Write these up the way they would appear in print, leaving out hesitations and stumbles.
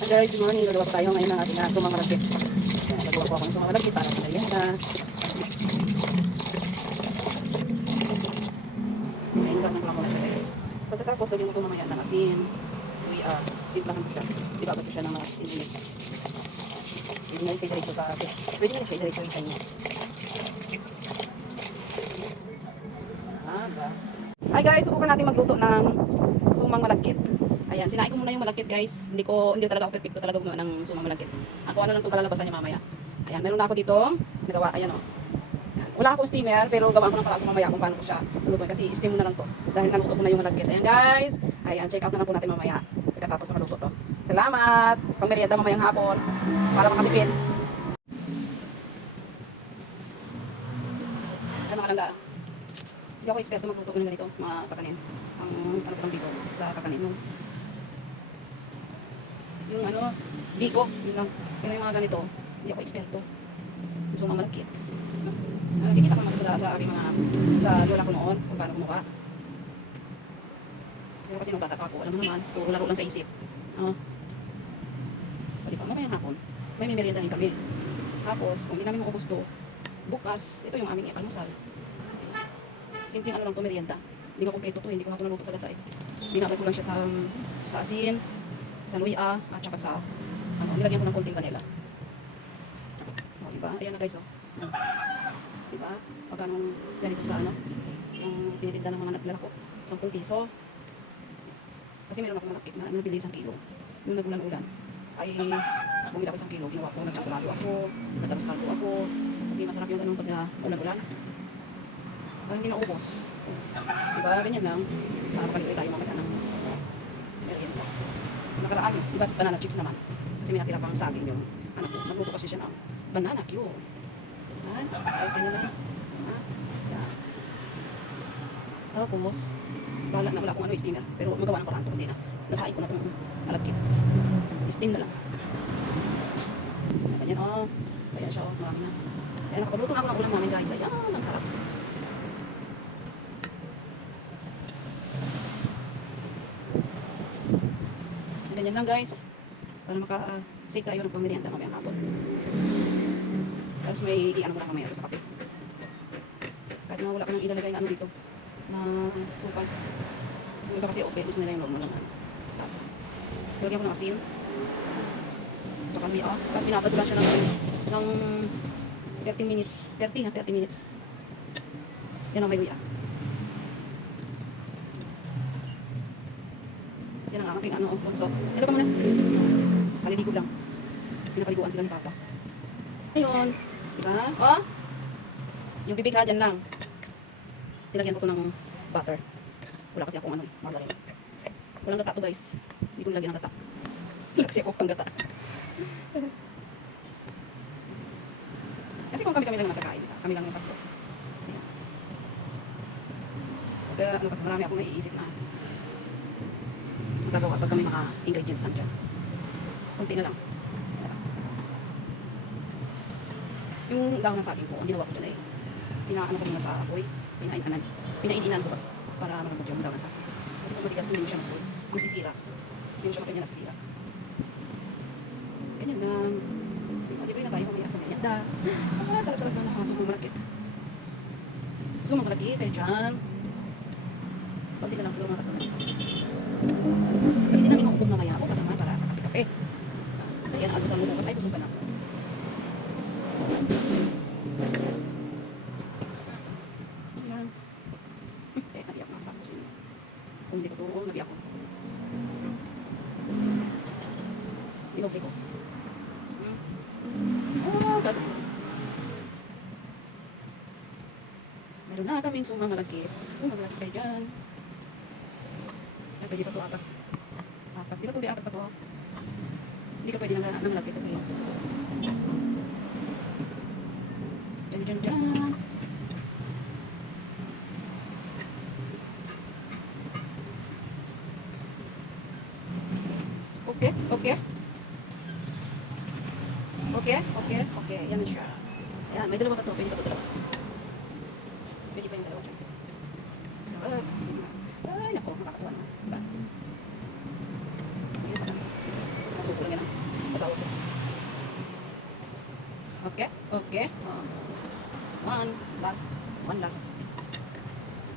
Hi guys, good morning. Gagawa po tayo ngayon ng ating sumang malagkit. Ayan, gagawa po ako ng sumang malagkit para sa merienda. Ayan, hugasan ko lang muna siya guys. Pagkatapos, lagyan mo ito mamaya ng asin. Timplahan ko siya. Sibabat ko siya ng mga ingredients. Hindi na i-diretso sa asin. Pwede na siya i-diretso sa inyo. Hi guys, subukan natin magluto ng sumang malagkit. Ayan, sinain ko muna yung malagkit guys. Hindi talaga ako perfecto talaga gumawa ng sumang malagkit. Ako ano lang ito kalalabasan niya mamaya. Ayan, meron na ako dito nagawa. Ayan o. Ayan. Wala akong steamer pero gawa ko ng paraan mamaya kung paano ko siya lutuin kasi steam mo na lang to. Dahil naluto ko na yung malagkit. Ayan guys. Ayan, check out na lang po natin mamaya. Pagkatapos na maluto to. Salamat! Pang merienda mamayang hapon para makatipid. Ano makalanda? Hindi ako eksperto magluto ng ganito, mga kakanin. Ang ano ko lang dito sa kakanin. Yung ano, biko, yun lang. Pero yung mga ganito, hindi ako eksperto. Gusto mga malagkit. Kikita ko naman sa aking mga, sa lola ko noon, kung paano kumuha. Pero kasi nung bata pa ako, alam mo naman, puro laro lang sa isip. Pwede pa, mamayang hapon, may merienda rin kami. Tapos, kung hindi namin maubos to, bukas, ito yung aming almusal. Simpleng ano lang to, merienda. Hindi ko kompleto to, hindi ko nga ito naluto sa gata eh. Binabad ko lang siya sa asin, sa luya, at saka sa, nilagyan ko ng konting vanilla. Diba? Ayan na guys, diba? Pagkano ganito sa yung tinitinda ng mga naglalako, 10 piso. Kasi meron akong malakit na nabili 1 kilo. Yung nagulan-ulan, ay bumili ako 1 kilo, ginawa ko, nagtsakulado ako, nagtaros kaldo ako, kasi masarap yung ganun pag ulan-ulan. Parang hindi naubos. Diba? Ganyan lang. Para makaligay tayo mamaya ng merienda. Nakaraan, iba banana chips naman. Kasi may natira pang saging yung anak ko. Nagluto kasi siya ng banana cue. Yan. Ayos na lang. Yan. Tapos, bahala na wala akong steamer. Pero magawa ng paraan to kasi nasain ko na itong malagkit. Steam na lang. Ganyan Kaya siya marami na. Kaya nakapagluto na ako ng ulam namin guys. Ayan, ang sarap. Ganyan lang guys. Para maka-save tayo ng pamerienda mamayang hapon. Tapos may i-ano mo lang mamaya sa kape. Kahit na wala ka nang ilalagay na dito. Na suka. Yung iba kasi okay. Gusto nila yung normal lang. Lasa. Lagyan ko ng asin. Tsaka luya. Tapos pinabad ko lang siya ng 30 minutes. 30 minutes. Yan ang may luya. Yan ang aking bunso. Hello ka muna. Paliligo lang. Pinapaliguan sila ni Papa. Ayun. Diba? Yung bibig ha, dyan lang. Nilagyan ko ito ng butter. Wala kasi akong margarine. Walang gata to guys. Hindi ko nilagyan ng gata. Wala kasi ako pang gata. Kasi kung kami lang nakakain, kami lang yung tatlo. Ayan. Kaya kasi marami akong naiisip na magagawa pag kami mga ingredients lang dyan. Kunti na lang. Yung dahon ng saging ko, ang ginawa ko dyan ay pinaano ko muna sa apoy, pinaininan ko ba para malambot yung dahon ng saging. Kasi kung matigas hindi mo siya mag-apoy, masisira. Hindi mo siya makanya nasisira. Ganyan lang. Libre na tayo mamaya sa merienda. Sarap-sarap na ng sumang malagkit. Sumang malagkit, kaya dyan. Pwede na lang sila mga katulan. Hindi namin maubos mamaya ako kasama para sa kape-kape. Kaya nakagusan mo bukas ay busog ka na. Ayan. Nabi ako nakasama ko sa inyo. Kung hindi ko turo, nabi ako. Dinobre ko. Gagawin. Meron na kaming sumang malagkit. Sumang malagkit kayo dyan. Pwede pa ito apat. Di ba tuloy apat pa ito? Hindi ka pwede nang lagkit kasi dyan. Okay. Yan na siya. Ayan, may dalawa pa ito. Pwede pa ito dalawa. Pwede pa yung dalawa dyan. Sarap. Ay, nako, makakatuwa na. Diba? Ayan, sa suko lang yan. Okay. One last. One last.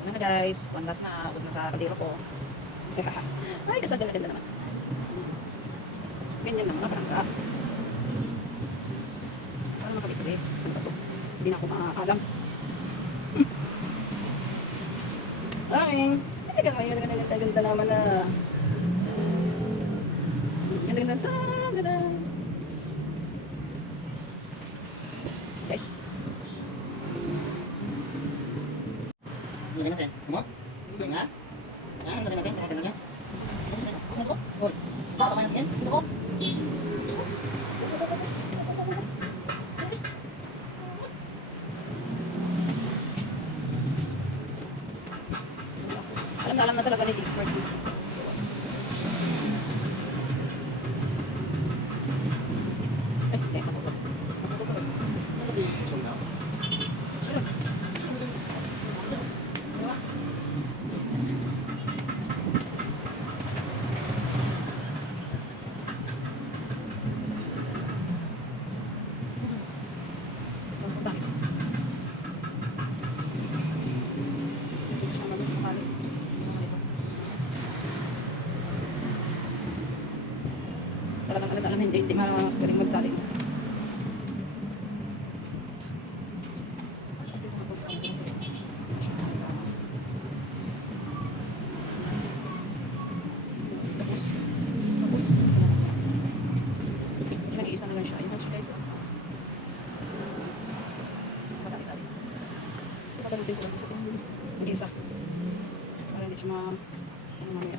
Ano na guys? One last na. Ubus na sa kaldero ko. Ay, kasaganda naman. Ganyan lang mga parangka. Paano makabitri? Ano ba ito? Hindi na ako makakalam. Ay, ganda naman na. Ganda. Guys. Lagyan natin. Mo? Lagyan nga. Lagyan natin. Lagyan natin. Ano ko? Hoy. Baka pa natin. Ito ko. Alam na talaga ni expert dito. Ay, teka po. Talagang alam hindi magaling magtali. Tapos. Kasi nag-iisa na lang siya. Ayun siya guys. Madali-dali. Pagalutin ko lang isa. Mag-isa. Para hindi siya mamaya.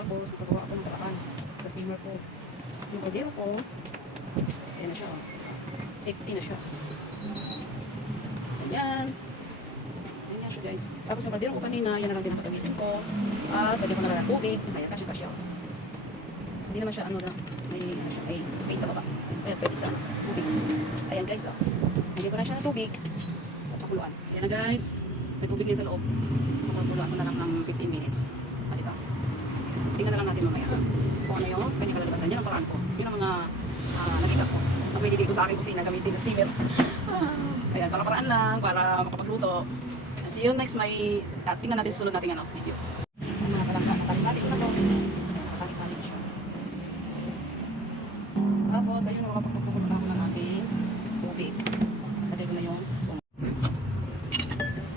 Tapos, nakagawa ako ng paraan sa steamer ko. Yung kaldero ko, ayan na siya. Oh. Safety na siya. Ayan. Ayan siya guys. Tapos yung kaldero ko kanina, yan na lang din ang gagamitin ko. At pwede ko na lang tubig. Ayan, kasya-kasya. Hindi naman siya, may space sa baba. Ayan, pwede sa tubig. Ayan guys, oh. Hindi ko na siya ng tubig. Pakuluan. Ayan na guys. May tubig din sa loob. Pakuluan ko na lang ng 15 minutes. Diba? Tingnan na lang natin mamaya kung ano yung kanyang kalalabasan. Yan ang paraan ko. Yun ang mga nakita ko na pwede dito sa aking kusina gamitin na steamer. Ayan, para paraan lang, para makapagluto. And see you next may tingnan natin sunod natin video. Ang mga palangga, natali-tali ko na to. Natali-tali na siya. Tapos, ayun, makapagpapukulo na ako ng ating tubig. Patay ko na yung sunod.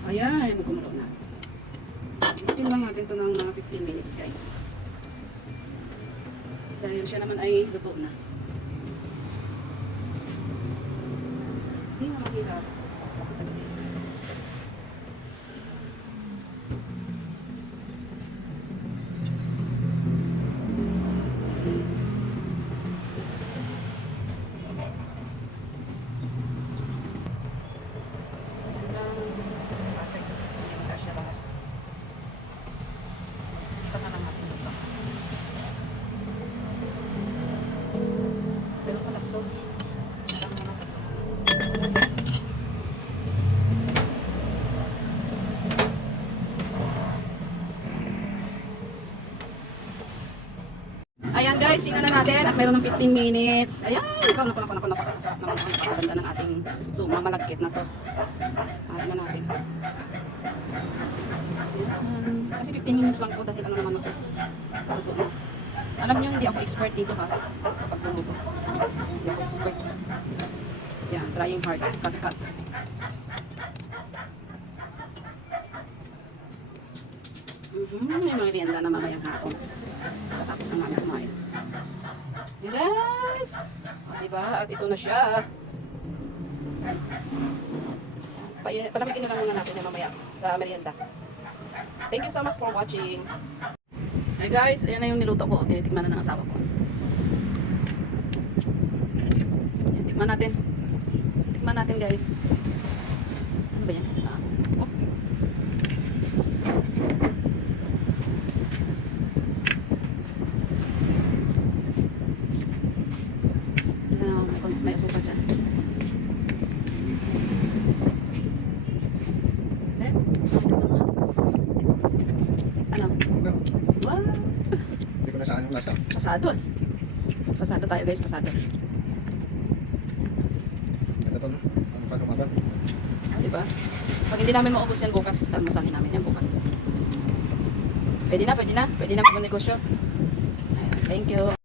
Ayan, kumulo na. Steam lang natin ito ng mga 15 minutes guys. Dahil siya naman ay luto na. Hindi na mahirap. Ayan guys, tingnan na natin at mayroon ng 15 minutes. Ayan, naku. Sarap naman ang napakaganda ng ating suma, malagkit na to. Tingnan natin. Ayan. Kasi 15 minutes lang po dahil ano naman ito. Luto mo. Alam niyo, hindi ako expert dito ha. Kapag luluto. Hindi ako expert. Ayan, trying hard. Cut. May mga rienda na mamayang hapon. Tapos ang namin kumain. Guys! Diba? At ito na siya. Palamigin na lang muna natin na mamaya sa merienda. Thank you so much for watching. Hey guys, ayan na yung niluto ko. Tinitikman na ng asawa ko. Tikman natin. Tikman natin guys. Ano ba yan? Ah. Oh. May asukal dyan. Eh? Ano? Wow! Hindi ko na saan yung lasa. Pasado. Pasado tayo guys, pasado. Ito to, ano pa tumagal? Diba? Pag hindi namin maubos yan bukas, almasalin namin yan bukas. Pwede na, pwede na. Pwede na pag negosyo. Ayan, thank you.